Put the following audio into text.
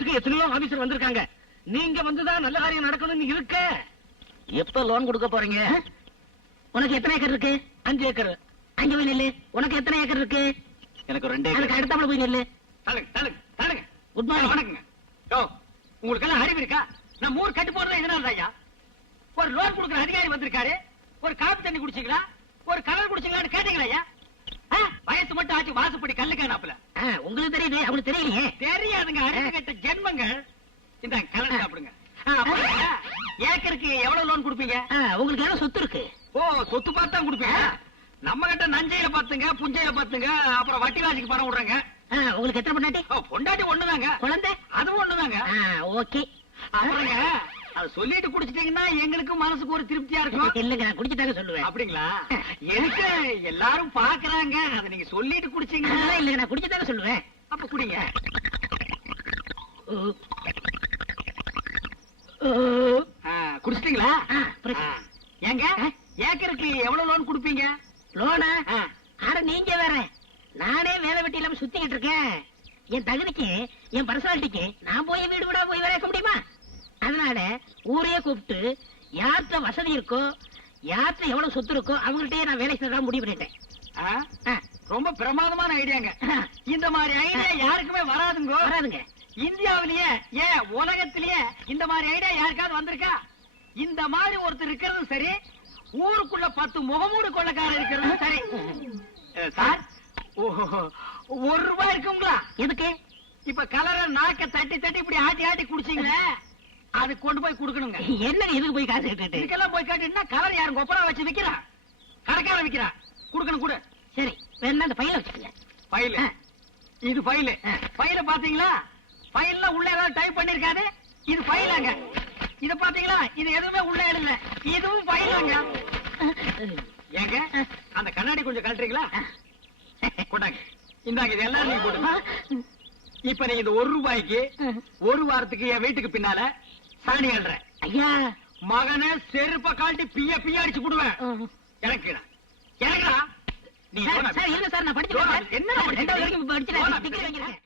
கொடுக்கறதுக்கு எத்தனையோ ஆபீசர் வந்திருக்காங்க. நீங்க வந்துதான் நல்ல காரியம் நடக்கணும்னு இருக்க. எப்ப லோன் கொடுக்க போறீங்க? உனக்கு எத்தனை ஏக்கர் இருக்கு? 5 ஏக்கர். அங்க போய் நெல்லு. உனக்கு எத்தனை ஏக்கர் இருக்கு? எனக்கு 2 அதுக்கு ஏக்கர். அடுத்தாப்புல போய் நெல்லு. தலுங்க. Good morning. வணக்கங்க. உங்களுக்கு எல்லாம் அறிவு இருக்கா? நான் மூர் கட்டு போடுறது இதனால ஐயா. ஒரு லோன் கொடுக்குற அதிகாரி வந்திருக்காரு. ஒரு காப்பி தண்ணி குடிச்சீங்களா, ஒரு கலர் குடிச்சீங்களான்னு கேட்டீங்களா ஐயா? வயசு மட்டும் ஆச்சு, வாசுப்படி கல்லுக்கானாப்புல. உங்களுக்கு தெரியுது, அவங்களுக்கு தெரியலையே. தெரியாதுங்க, அறிவு கெட்ட ஜென்மங்கள். இந்த கலர் சாப்பிடுங்க. ஏக்கருக்கு எவ்வளவு லோன் கொடுப்பீங்க? உங்களுக்கு எவ்வளவு சொத்து இருக்கு? ஓ, சொத்து பார்த்து தான் கொடுப்பீங்க. நம்ம கிட்ட நஞ்சையில பாத்துங்க, புஞ்சையில பாத்துங்க, அப்புறம் வட்டி வாசிக்கு பணம் விடுறாங்க. உங்களுக்கு எத்தனை பொண்டாட்டி? பொண்டாட்டி ஒண்ணுதாங்க. குழந்தை? அதுவும் ஒண்ணுதாங்க. ஓகே. அப்புறங்க அது சொல்லிட்டு குடிச்சிட்டீங்கன்னா எங்களுக்கு மனசுக்கு ஒரு திருப்தியா இருக்கும். இல்லங்க, நான் குடிச்சுட்டாங்க சொல்லுவேன். அப்படிங்களா? எனக்கு எல்லாரும் பாக்குறாங்க, அதை நீங்க சொல்லிட்டு குடிச்சீங்கன்னா. இல்லங்க, நான் குடிச்சுட்டாங்க சொல்லுவேன். அப்ப குடிங்க. குடிச்சிட்டீங்களா? ஏங்க ஏக்கருக்கு எவ்வளவு லோன் கொடுப்பீங்க? லோனா? ஆனா நீங்க வேற, நானே வேலை வெட்டி இல்லாம சுத்திக்கிட்டு இருக்கேன். என் தகுதிக்கு, என் பர்சனாலிட்டிக்கு நான் போய் வீடு விட போய் வேற இருக்க முடியுமா? அதனால ஊரையே கூப்பிட்டு யார்கிட்ட வசதி இருக்கோ, யார்கிட்ட எவ்வளவு சொத்து இருக்கோ அவங்கள்ட்டயே நான் வேலை செய்யலாம் முடிவு பண்ணிட்டேன். ரொம்ப பிரமாதமான ஐடியாங்க. இந்த மாதிரி ஐடியா யாருக்குமே வராதுங்க. வராதுங்க. இந்தியாவிலேயே ஏன் உலகத்திலேயே இந்த மாதிரி ஐடியா யாருக்காவது வந்திருக்கா? இந்த மாதிரி ஒருத்தர் இருக்கிறதும் சரி, ஊருக்குள்ள 10 முகமூடு கொள்ளக்காரர் இருக்கிறதும் சரி. சார், ₹1 இருக்குங்களா? எதுக்கு? இப்ப கலரை நாக்க தட்டி தட்டி இப்படி ஆட்டி ஆட்டி குடிச்சீங்களே, அது கொண்டு போய் கொடுக்கணுங்க. என்ன எதுக்கு போய் காசு கேட்டு? இதுக்கெல்லாம் போய் காட்டினா கலர் யாரும் கொப்பரா வச்சு விக்கிறா? கடைக்காரன் விக்கிறா. கொடுக்கணும் கூட. சரி, வேணா அந்த பையில வச்சுக்கங்க. ஃபைல்? இது ஃபைல். ஃபைல பாத்தீங்களா? ஃபைல்ல உள்ள ஏதாவது டைப் பண்ணிருக்காது. இது ஃபைலாங்க. இத பாத்தீங்களா? இது எதுவுமே உள்ள எழுதல. இதுவும் ஃபைலாங்க. ஏங்க அந்த கண்ணாடி கொஞ்சம் கழட்டுறீங்களா? கொண்டாங்க. இந்தாங்க, இது எல்லாம் நீங்க போடுங்க. இப்ப நீங்க இந்த ₹1 ஒரு வாரத்துக்கு என் வீட்டுக்கு பின்னால சாணி அள்ளுறேன். ஐயா, மகனை செருப்ப காட்டி பிய அடிச்சு போடுவேன். எனக்குடா நீ சார் இல்ல சார், நான் படிச்சிருக்கேன். என்ன படிச்சிருக்கேன்?